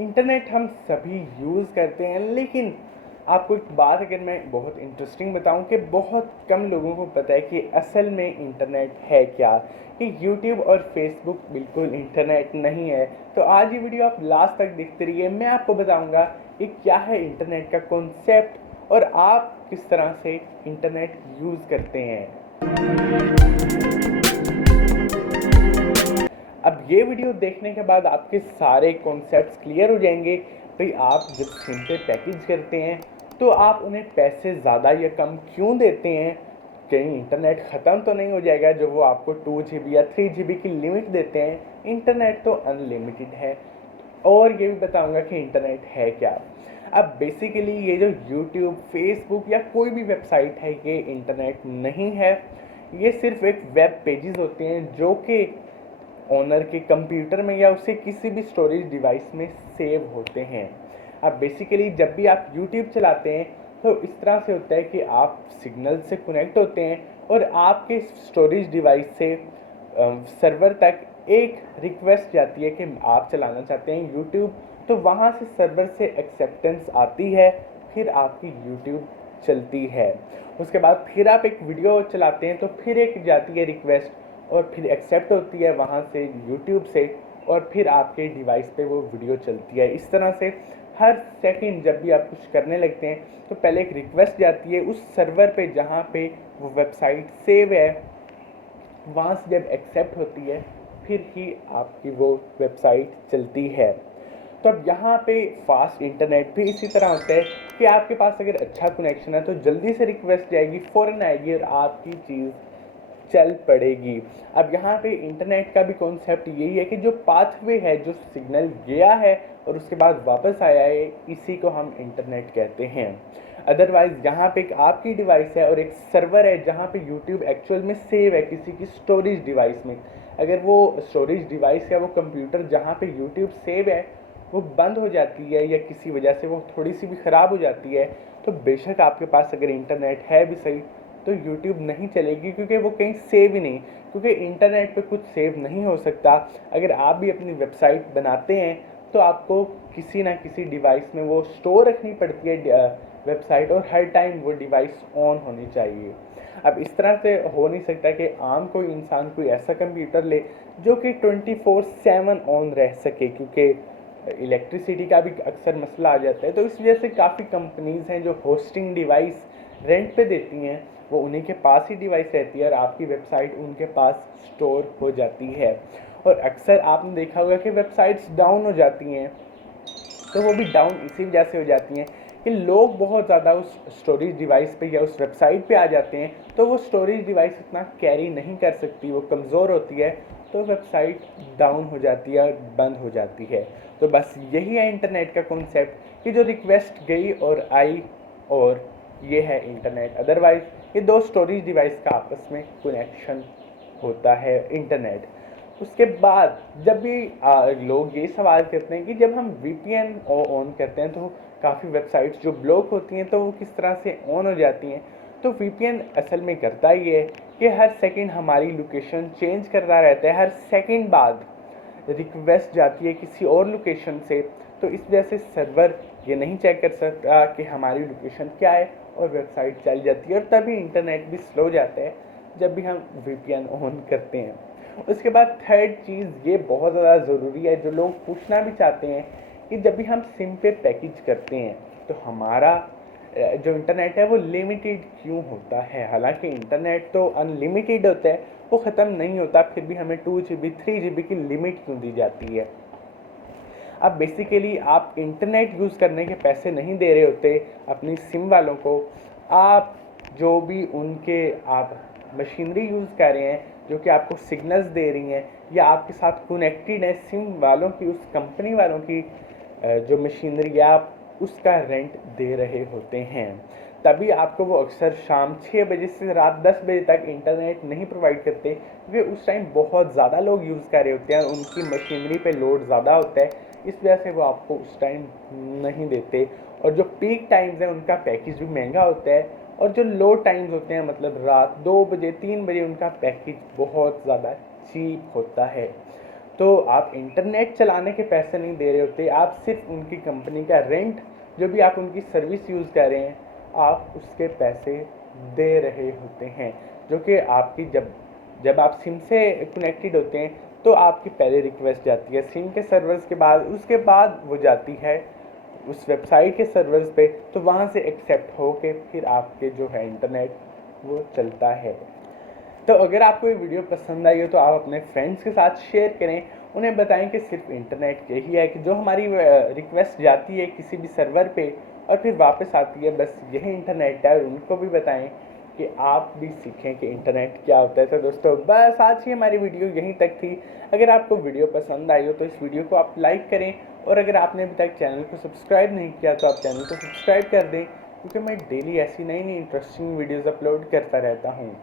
Internet हम सभी use करते हैं, लेकिन आपको एक बात अगर मैं बहुत इंटरेस्टिंग बताऊं कि बहुत कम लोगों को पता है कि असल में इंटरनेट है क्या। कि यूट्यूब और फेसबुक बिल्कुल इंटरनेट नहीं है। तो आज ये वीडियो आप लास्ट तक देखते रहिए, मैं आपको बताऊंगा कि क्या है इंटरनेट का कॉन्सेप्ट और आप किस तरह से इंटरनेट यूज़ करते हैं। अब ये वीडियो देखने के बाद आपके सारे कॉन्सेप्ट्स क्लियर हो जाएंगे। भाई आप जब सिम पे पैकेज करते हैं तो आप उन्हें पैसे ज़्यादा या कम क्यों देते हैं। कहीं इंटरनेट ख़त्म तो नहीं हो जाएगा जो वो आपको 2 GB या 3 GB की लिमिट देते हैं। इंटरनेट तो अनलिमिटेड है। और ये भी बताऊंगा कि इंटरनेट है क्या। अब बेसिकली ये जो यूट्यूब, फेसबुक या कोई भी वेबसाइट है, ये इंटरनेट नहीं है। ये सिर्फ एक वेब पेजेस होते हैं जो कि ओनर के कंप्यूटर में या उससे किसी भी स्टोरेज डिवाइस में सेव होते हैं। अब बेसिकली जब भी आप यूट्यूब चलाते हैं तो इस तरह से होता है कि आप सिग्नल से कनेक्ट होते हैं और आपके स्टोरेज डिवाइस से सर्वर तक एक रिक्वेस्ट जाती है कि आप चलाना चाहते हैं यूट्यूब। तो वहाँ से सर्वर से एक्सेप्टेंस आती है, फिर आपकी यूट्यूब चलती है। उसके बाद फिर आप एक वीडियो चलाते हैं तो फिर एक जाती है रिक्वेस्ट और फिर एक्सेप्ट होती है वहाँ से यूट्यूब से, और फिर आपके डिवाइस पे वो वीडियो चलती है। इस तरह से हर सेकंड जब भी आप कुछ करने लगते हैं तो पहले एक रिक्वेस्ट जाती है उस सर्वर पे जहाँ पे वो वेबसाइट सेव है, वहाँ से जब एक्सेप्ट होती है फिर ही आपकी वो वेबसाइट चलती है। तो अब यहाँ पे फास्ट इंटरनेट भी इसी तरह होता है कि आपके पास अगर अच्छा कनेक्शन है तो जल्दी से रिक्वेस्ट जाएगी, फ़ौरन आएगी और आपकी चीज़ चल पड़ेगी। अब यहाँ पे इंटरनेट का भी कॉन्सेप्ट यही है कि जो पाथवे है, जो सिग्नल गया है और उसके बाद वापस आया है, इसी को हम इंटरनेट कहते हैं। अदरवाइज यहाँ पे एक आपकी डिवाइस है और एक सर्वर है जहाँ पे यूट्यूब एक्चुअल में सेव है किसी की स्टोरेज डिवाइस में। अगर वो स्टोरेज डिवाइस या वो कंप्यूटर जहाँ पे यूट्यूब सेव है वो बंद हो जाती है या किसी वजह से वो थोड़ी सी भी ख़राब हो जाती है, तो बेशक आपके पास अगर इंटरनेट है भी सही तो यूट्यूब नहीं चलेगी, क्योंकि वो कहीं सेव ही नहीं। क्योंकि इंटरनेट पे कुछ सेव नहीं हो सकता। अगर आप भी अपनी वेबसाइट बनाते हैं तो आपको किसी ना किसी डिवाइस में वो स्टोर रखनी पड़ती है वेबसाइट, और हर टाइम वो डिवाइस ऑन होनी चाहिए। अब इस तरह से हो नहीं सकता कि आम कोई इंसान कोई ऐसा कंप्यूटर ले जो कि 24/7 ऑन रह सके, क्योंकि इलेक्ट्रिसिटी का भी अक्सर मसला आ जाता है। तो इस वजह से काफ़ी कंपनीज़ हैं जो होस्टिंग डिवाइस रेंट पे देती हैं, वो उन्हीं के पास ही डिवाइस रहती है और आपकी वेबसाइट उनके पास स्टोर हो जाती है। और अक्सर आपने देखा होगा कि वेबसाइट्स डाउन हो जाती हैं, तो वो भी डाउन इसी वजह से हो जाती हैं कि लोग बहुत ज़्यादा उस स्टोरेज डिवाइस पे या उस वेबसाइट पे आ जाते हैं, तो वो स्टोरेज डिवाइस इतना कैरी नहीं कर सकती, वो कमज़ोर होती है, तो वेबसाइट डाउन हो जाती है और बंद हो जाती है। तो बस यही है इंटरनेट का कॉन्सेप्ट कि जो रिक्वेस्ट गई और आई, और ये है इंटरनेट। अदरवाइज़ ये दो स्टोरेज डिवाइस का आपस में कनेक्शन होता है इंटरनेट। उसके बाद जब भी लोग ये सवाल करते हैं कि जब हम VPN ऑन करते हैं तो काफ़ी वेबसाइट्स जो ब्लॉक होती हैं तो वो किस तरह से ऑन हो जाती हैं। तो VPN असल में करता ये है कि हर सेकंड हमारी लोकेशन चेंज करता रहता है, हर सेकंड बाद रिक्वेस्ट जाती है किसी और लोकेशन से। तो इस वजह से सर्वर ये नहीं चेक कर सकता कि हमारी लोकेशन क्या है और वेबसाइट चल जाती है, और तभी इंटरनेट भी स्लो जाता है जब भी हम VPN ऑन करते हैं। उसके बाद थर्ड चीज़ ये बहुत ज़्यादा ज़रूरी है जो लोग पूछना भी चाहते हैं कि जब भी हम सिम पे पैकेज करते हैं तो हमारा जो इंटरनेट है वो लिमिटेड क्यों होता है। हालांकि इंटरनेट तो अनलिमिटेड होता है, वो ख़त्म नहीं होता, फिर भी हमें 2 GB 3 GB की लिमिट क्यों दी जाती है। अब बेसिकली आप इंटरनेट यूज़ करने के पैसे नहीं दे रहे होते अपनी सिम वालों को, आप जो भी उनके आप मशीनरी यूज़ कर रहे हैं जो कि आपको सिग्नल्स दे रही हैं या आपके साथ कनेक्टेड है सिम वालों की, उस कंपनी वालों की जो मशीनरी है, आप उसका रेंट दे रहे होते हैं। तभी आपको वो अक्सर शाम 6 बजे से रात 10 बजे तक इंटरनेट नहीं प्रोवाइड करते, क्योंकि उस टाइम बहुत ज़्यादा लोग यूज़ कर रहे होते हैं, उनकी मशीनरी पे लोड ज़्यादा होता है, इस वजह से वो आपको उस टाइम नहीं देते। और जो पीक टाइम्स हैं उनका पैकेज भी महंगा होता है, और जो लो टाइम्स होते हैं मतलब रात 2 बजे 3 बजे उनका पैकेज बहुत ज़्यादा चीप होता है। तो आप इंटरनेट चलाने के पैसे नहीं दे रहे होते, आप सिर्फ उनकी कंपनी का रेंट, जो भी आप उनकी सर्विस यूज़ कर रहे हैं, आप उसके पैसे दे रहे होते हैं। जो कि आपकी जब आप सिम से कनेक्टेड होते हैं तो आपकी पहले रिक्वेस्ट जाती है सिम के सर्वर्स के बाद, उसके बाद वो जाती है उस वेबसाइट के सर्वर्स पे, तो वहाँ से एक्सेप्ट हो के फिर आपके जो है इंटरनेट वो चलता है। तो अगर आपको ये वीडियो पसंद आई हो तो आप अपने फ्रेंड्स के साथ शेयर करें, उन्हें बताएं कि सिर्फ इंटरनेट यही है कि जो हमारी रिक्वेस्ट जाती है किसी भी सर्वर पे और फिर वापस आती है, बस यही इंटरनेट है। और उनको भी बताएं कि आप भी सीखें कि इंटरनेट क्या होता है। तो दोस्तों बस आज ही हमारी वीडियो यहीं तक थी। अगर आपको वीडियो पसंद आई हो तो इस वीडियो को आप लाइक करें, और अगर आपने अभी तक चैनल को सब्सक्राइब नहीं किया तो आप चैनल को सब्सक्राइब कर दें, क्योंकि मैं डेली ऐसी नई इंटरेस्टिंग वीडियोज़ अपलोड करता रहता हूँ।